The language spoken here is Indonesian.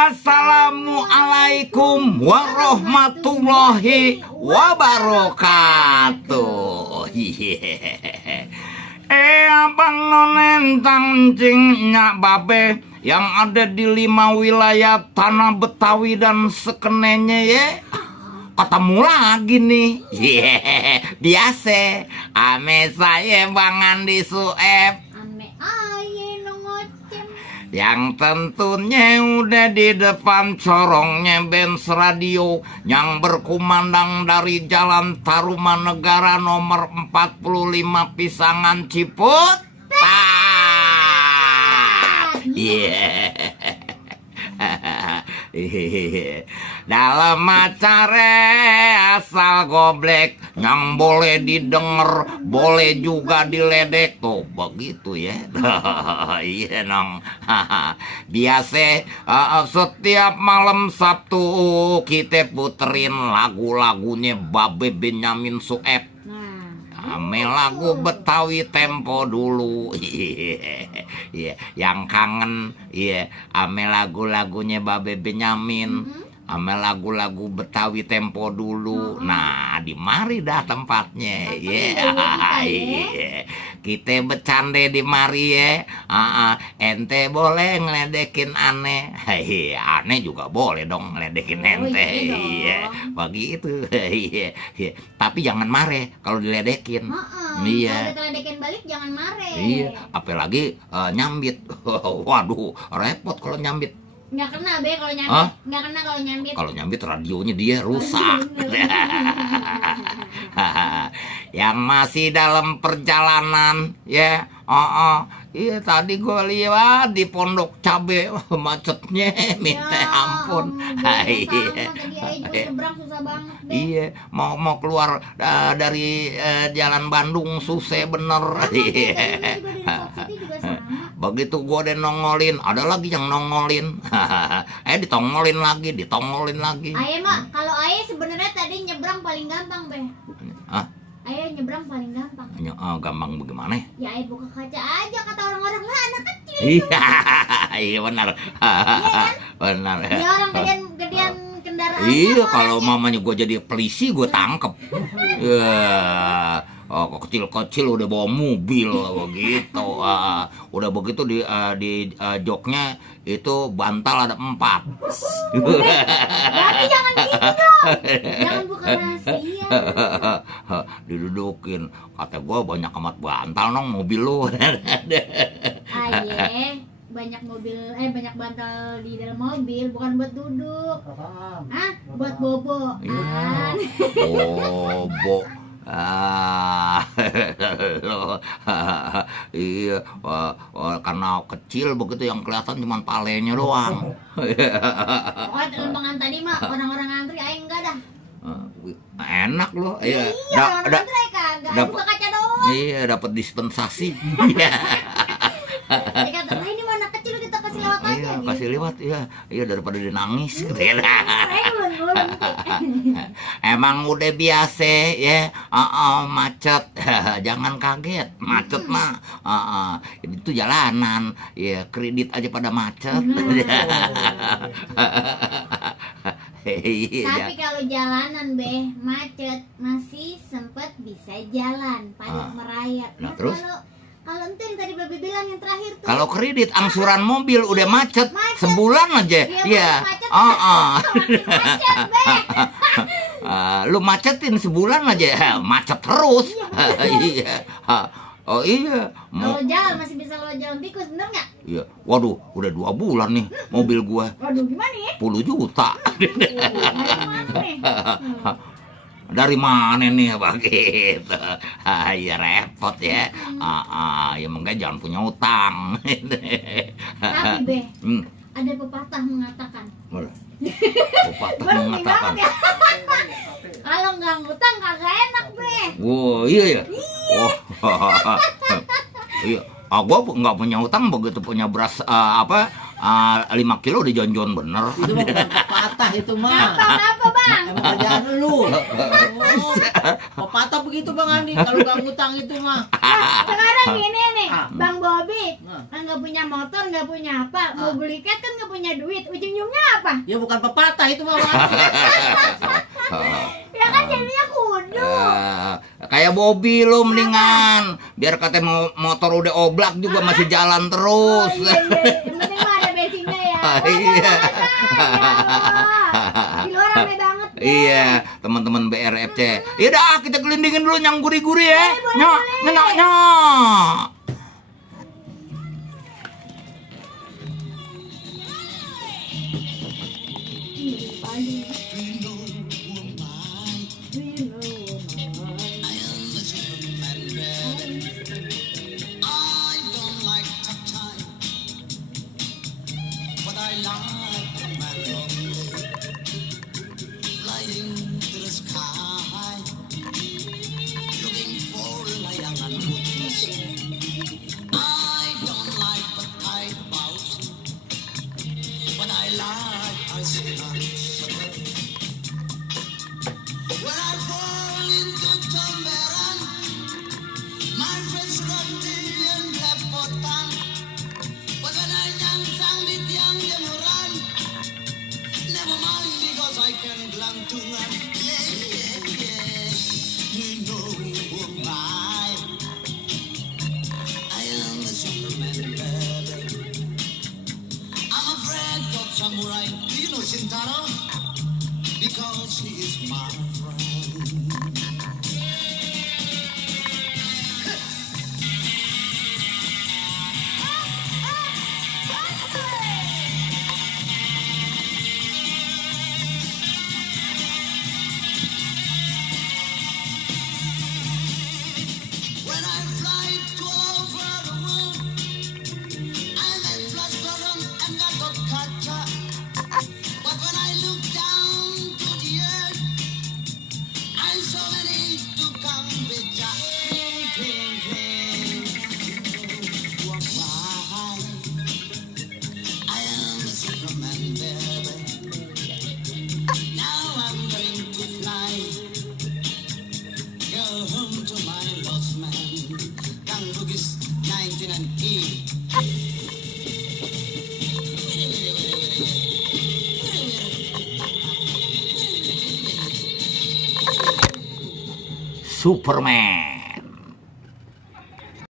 Assalamualaikum warahmatullahi wabarakatuh. Abang nonentang cingnya babe yang ada di 5 wilayah tanah Betawi dan sekenenya ya. Ketemu lagi nih. Biasa ame saya Bang Andi Sueb. Yang tentunya udah di depan corongnya Benz Radio yang berkumandang dari Jalan Tarumanegara nomor 45 Pisangan Ciputat. Dalam acara asal goblek yang boleh didengar, boleh juga diledek tuh begitu ya. Iya nong. Biasa setiap malam Sabtu kita puterin lagu-lagunya Babe Benyamin Sueb. Ame lagu Betawi tempo dulu. Yang kangen ame lagu-lagunya Babe Benyamin. Ame lagu-lagu Betawi tempo dulu. Nah, di mari dah tempatnya. Kita bercanda di mari ya. Ente boleh ngeledekin aneh. Aneh juga boleh dong ngeledekin ente. Begitu. Tapi jangan marah kalau diledekin. Kalau diledekin balik jangan marah. Apalagi nyambit. Waduh, repot kalau nyambit. Nggak kena be kalau nyambit. Nggak kena kalau nyambit. Kalau nyambit radionya dia rusak. Yang masih dalam perjalanan ya. Iya tadi gue lihat di Pondok Cabe macetnya minta ampun. Iya mau keluar dari jalan Bandung susah bener. Begitu gue udah nongolin, ada lagi yang nongolin. Ditongolin lagi. Aye mah, kalau Aye sebenarnya tadi nyebrang paling gampang be. Aye nyebrang paling gampang. Gampang bagaimana? Ya Aye buka kaca aja kata orang-orang lah anak kecil. Iya benar. Benar. Ya orang gedean kendaraan. Iya kalau mamanya gue jadi polisi gue tangkep. Kecil-kecil udah bawa mobil begitu. Udah begitu di joknya itu bantal ada 4. Tapi jangan gitu dong. Jangan buka rahasia. Didudukin. Kata gue banyak amat bantal nong mobil lu. Aye, banyak bantal di dalam mobil bukan buat duduk. Buat bobo. Bobo. Iya, karena kecil begitu yang kelihatan cuma palenya doang. Lembangan tadi mah orang-orang ngantri Aing enggak dah. Enak loh. Iya, orang ngantri kagak. Buka kaca doang. Iya, dapat dispensasi. Kata, ini mana kecil kita kasih lewat aja. Iya, kasih lewat iya daripada dia nangis. Emang udah biasa ya, macet. Jangan kaget, macet mah. Itu jalanan, ya kredit aja pada macet. Tapi kalau jalanan be macet masih sempet bisa jalan, padat merayap. Nah, terus kalau itu yang tadi Babe bilang yang terakhir tuh. Kalau kredit angsuran mobil udah macet sebulan aja. Iya. Lu macetin sebulan aja, macet terus. Iya. Oh iya. Kalau jalan masih bisa lo jalan tikus, bener nggak? Iya. Waduh, udah 2 bulan nih mobil gua. Waduh, gimana ya? 10 juta. Dari mana nih begitu? Ya repot ya. Ya makanya jangan punya utang. Tapi be, ada pepatah mengatakan. Pepatah mengatakan. Kalau nggak ngutang kagak enak be. Wow iya ya. Iya. Gua nggak punya utang begitu punya beras 5 kilo di Jon bener. Itu mah pepatah itu mah. Apa Bang. Emang kerjaan lu. Pepatah begitu Bang Andi, kalau gak ngutang itu mah. Nah, sekarang gini nih, Bang Bobi kan nggak punya motor, nggak punya apa, mau beli cat kan nggak punya duit, ujung-ujungnya apa? Ya bukan pepatah itu mah Bang. Ya kan jadinya kudu. Kayak Bobi lo mendingan, biar katanya motor udah oblak juga masih jalan terus. Oh, iya. Yang penting mah ada bensinnya ya. Iya. Di luar rame banget. Iya, teman-teman BRFC. Yaudah, kita gelindingin dulu yang gurih-guri ya. Nyok, nyok, nyok. Samurai, do you know Shintaro? Because he is my friend. When I fly to all over the world, I'm in Flash Gordon and Gatot Kaca. But when I look down to the earth, I'm so many to come beca. Cling, cling, why? I am a Superman, baby. Now I'm going to fly. Go home to my lost man. Kang Bugis 19 and E. Superman.